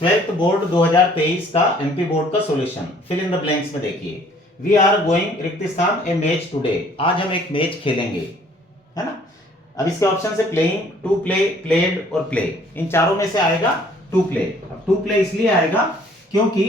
Twelfth board 2023 का MP board का solution fill in the blanks में देखिए। वी आर गोइंग रिक्त स्थान ए मैच टुडे, आज हम एक मैच खेलेंगे, है ना। अब इसके ऑप्शन से प्लेइंग, टू प्ले, प्लेड और प्ले, इन चारों में से आएगा टू प्ले। अब टू प्ले इसलिए आएगा क्योंकि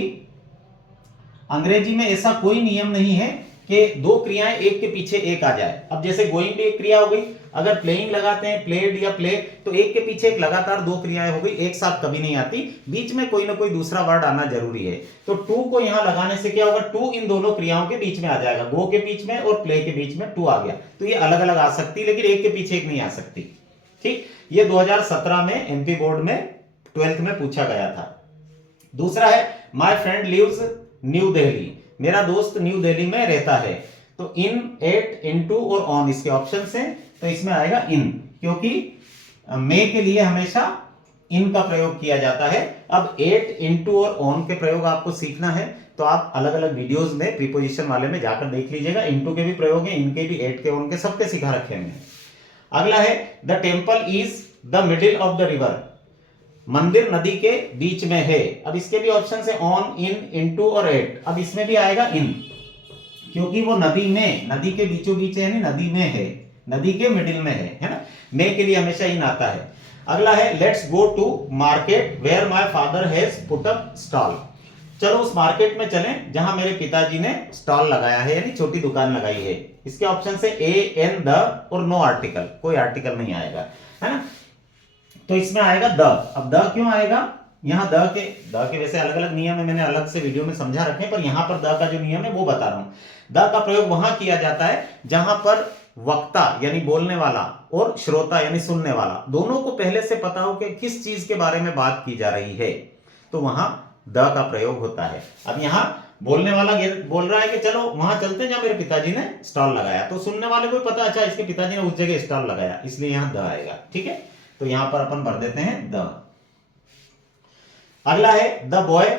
अंग्रेजी में ऐसा कोई नियम नहीं है कि दो क्रियाएं एक के पीछे एक आ जाए। अब जैसे गोइंग भी एक क्रिया हो गई, अगर प्लेइंग लगाते हैं, प्लेड या प्ले, तो एक के पीछे एक लगातार दो क्रियाएं हो गई, एक साथ कभी नहीं आती, बीच में कोई ना कोई दूसरा वर्ड आना जरूरी है। तो टू को यहां लगाने से क्या होगा, टू इन दोनों क्रियाओं के बीच में आ जाएगा, गो के बीच में और प्ले के बीच में टू आ गया। तो ये अलग अलग आ सकती है, लेकिन एक के पीछे एक नहीं आ सकती। ठीक, ये 2017 में एमपी बोर्ड में 12th में पूछा गया था। दूसरा है my friend lives New Delhi, मेरा दोस्त न्यू दिल्ली में रहता है। तो इन, एट, इनटू और ऑन इसके ऑप्शन हैं, तो इसमें आएगा इन, क्योंकि मे के लिए हमेशा इन का प्रयोग किया जाता है। अब एट, इनटू और ऑन के प्रयोग आपको सीखना है, तो आप अलग अलग वीडियोस में प्रीपोजिशन वाले में जाकर देख लीजिएगा। इनटू के भी प्रयोग हैं, इनके भी, एट के, ऑन के, सबके सिखा रखे हैं। अगला है the temple is the middle of the river, मंदिर नदी के बीच में है। अब इसके भी ऑप्शन है ऑन, इन, इनटू और एट। अब इसमें भी आएगा इन, क्योंकि वो नदी में, नदी के बीचों बीच यानी नदी में है, नदी के मिडिल में है ना। मे के लिए हमेशा इन आता है। अगला है let's go to market where my father has put up stall, चलो उस मार्केट में चलें जहां मेरे पिताजी ने स्टॉल लगाया है, यानी छोटी दुकान लगाई है। इसके ऑप्शन से ए, एन, द और नो आर्टिकल, कोई आर्टिकल नहीं आएगा, है ना। तो इसमें आएगा द। अब द क्यों आएगा, यहां द के वैसे अलग अलग नियम है, मैंने अलग से वीडियो में समझा रखे हैं, पर यहां पर द का जो नियम है वो बता रहा हूं। द का प्रयोग वहां किया जाता है जहां पर वक्ता यानी बोलने वाला और श्रोता यानी सुनने वाला दोनों को पहले से पता हो कि किस चीज के बारे में बात की जा रही है, तो वहां द का प्रयोग होता है। अब यहां बोलने वाला बोल रहा है कि चलो वहां चलते हैं जहां मेरे पिताजी ने स्टॉल लगाया, तो सुनने वाले को पता, अच्छा इसके पिताजी ने उस जगह स्टॉल लगाया, इसलिए यहां द आएगा। ठीक है, तो यहां पर अपन भर देते हैं द। अगला है द बॉय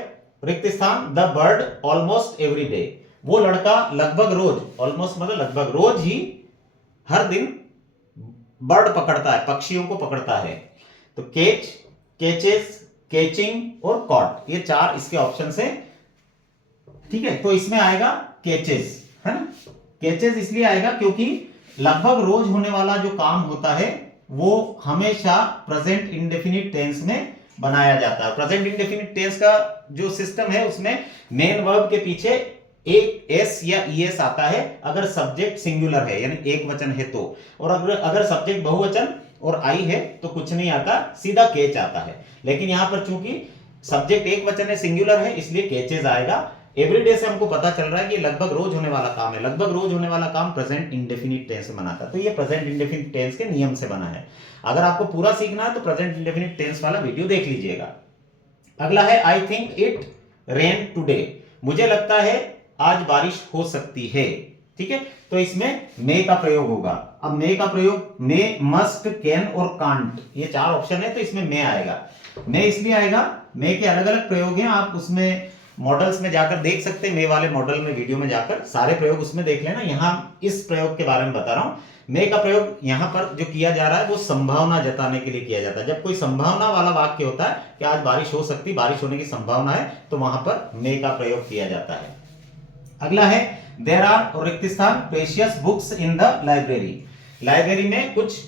रिक्त स्थान the bird almost every day, वो लड़का लगभग रोज, ऑलमोस्ट मतलब लगभग रोज ही, हर दिन बर्ड पकड़ता है, पक्षियों को पकड़ता है। तो केच, केचेस, केचिंग और कॉट, ये चार इसके ऑप्शन है। ठीक है, तो इसमें आएगा केचेस, है ना। केचेस इसलिए आएगा क्योंकि लगभग रोज होने वाला जो काम होता है वो हमेशा प्रेजेंट इंडेफिनिट टेंस में बनाया जाता है। प्रेजेंट इंडेफिनिट टेंस का जो सिस्टम है उसमें मेन वर्ब के पीछे एक एस या ईएस आता है अगर सब्जेक्ट सिंगुलर है यानी एक वचन है तो, और अगर सब्जेक्ट बहुवचन और आई है तो कुछ नहीं आता, सीधा केच आता है। लेकिन यहां पर चूंकि सब्जेक्ट एक वचन है, सिंगुलर है, इसलिए केचेज आएगा। एवरीडे से हमको पता चल रहा है कि लगभग रोज होने वाला काम है, लगभग रोज होने वाला काम प्रेजेंट इंडेफिनिट टेंस में बनाता है, तो ये प्रेजेंट इंडेफिनिट टेंस के नियम से बना है। अगर आपको पूरा सीखना है तो प्रेजेंट इंडेफिनिट टेंस वाला वीडियो देख लीजिएगा। अगला है I think it rain today, मुझे लगता है आज बारिश हो सकती है। ठीक है, तो इसमें मे का प्रयोग होगा। अब मे का प्रयोग मे, मस्ट, कैन और कांट, ये चार ऑप्शन है, तो इसमें मे आएगा। मे इसलिए आएगा, मे के अलग अलग प्रयोग हैं, आप उसमें मॉडल्स में जाकर देख सकते हैं, मे वाले मॉडल में वीडियो में जाकर सारे प्रयोग उसमें देख लेना। यहां इस प्रयोग के बारे में बता रहा हूं। मे का प्रयोग यहां पर जो किया जा रहा है वो संभावना जताने के लिए किया जाता है। जब कोई संभावना वाला वाक्य होता है कि आज बारिश हो सकती, बारिश होने की संभावना है, तो वहां पर मे का प्रयोग किया जाता है। अगला है देयर आर और रिक्त स्थान precious books in the library, library में कुछ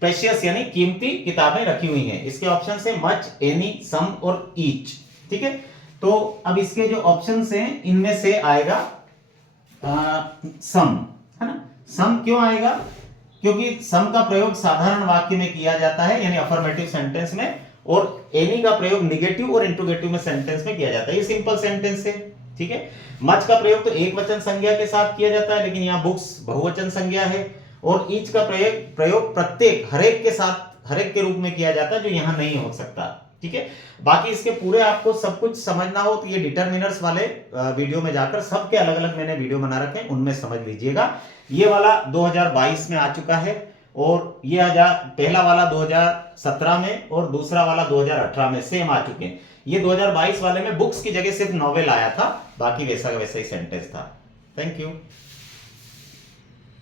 प्रेशियस यानी कीमती किताबें रखी हुई हैं। इसके ऑप्शन है मच, एनी, सम और ईच। ठीक है, तो अब इसके जो ऑप्शंस हैं इनमें से आएगा सम, है ना। सम क्यों आएगा, क्योंकि सम का प्रयोग साधारण वाक्य में किया जाता है यानी अफर्मेटिव सेंटेंस में, और एनी का प्रयोग निगेटिव और इंट्रोगेटिव में सेंटेंस में किया जाता है, ये सिंपल सेंटेंस है। ठीक है, मच का प्रयोग तो एक वचन संज्ञा के साथ किया जाता है, लेकिन यहाँ बुक्स बहुवचन संज्ञा है, और ईच का प्रयोग प्रत्येक, हरेक के साथ, हरेक के रूप में किया जाता है, जो यहां नहीं हो सकता। ठीक है, बाकी इसके पूरे आपको सब कुछ समझना हो तो ये डिटरमिनर्स वाले वीडियो में जाकर, सबके अलग अलग मैंने वीडियो बना रखे हैं, उनमें समझ लीजिएगा। ये वाला 2022 में आ चुका है, और ये पहला वाला 2017 में और दूसरा वाला 2018 में सेम आ चुके हैं। ये 2022 वाले में बुक्स की जगह सिर्फ नॉवेल आया था, बाकी वैसा वैसा ही सेंटेंस था। Thank you.